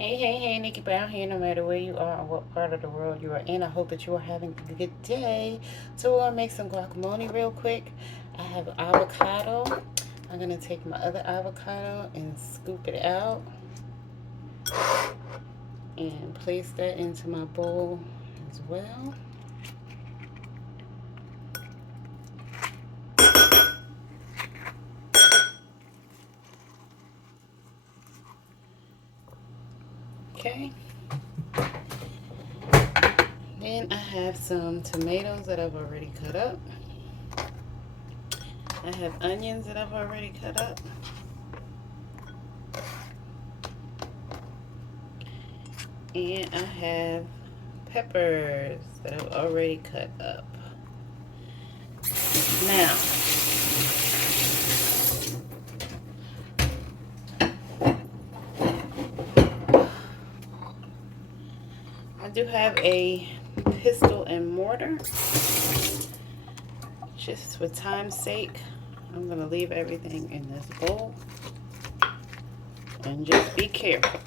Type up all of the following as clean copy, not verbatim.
Hey, Nickie Brown here. No matter where you are or what part of the world you are in, I hope that you are having a good day. So we're going to make some guacamole real quick. I have avocado. I'm going to take my other avocado and scoop it out and place that into my bowl as well. Okay. Then I have some tomatoes that I've already cut up. I have onions that I've already cut up. And I have peppers that I've already cut up. Now, I do have a pestle and mortar. Just for time's sake, I'm going to leave everything in this bowl. And just be careful.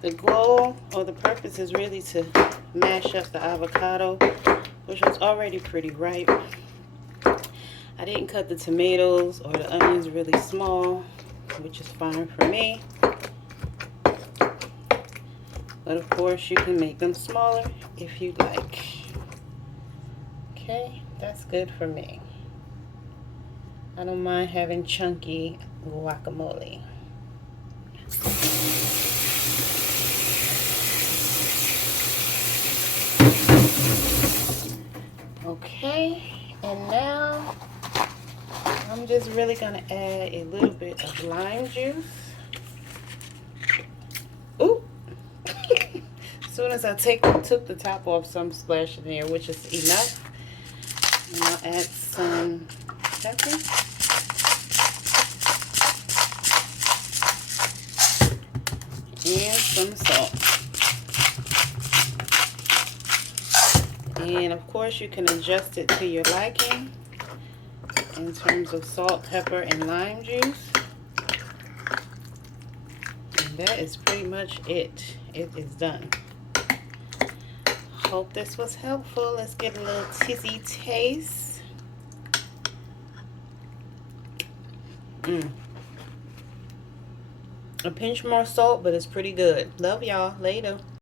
The goal or the purpose is really to mash up the avocado, which was already pretty ripe. I didn't cut the tomatoes or the onions really small, which is fine for me. But of course, you can make them smaller if you'd like. Okay, that's good for me. I don't mind having chunky guacamole. Okay, and now I'm just really gonna add a little bit of lime juice. Ooh! As soon as I took the top off, some splashed in there, which is enough. And I'll add some pepper. And some salt. And of course you can adjust it to your liking in terms of salt, pepper, and lime juice. And that is pretty much it. It is done. Hope this was helpful. Let's get a little tizzy taste. A pinch more salt, but it's pretty good. Love y'all. Later.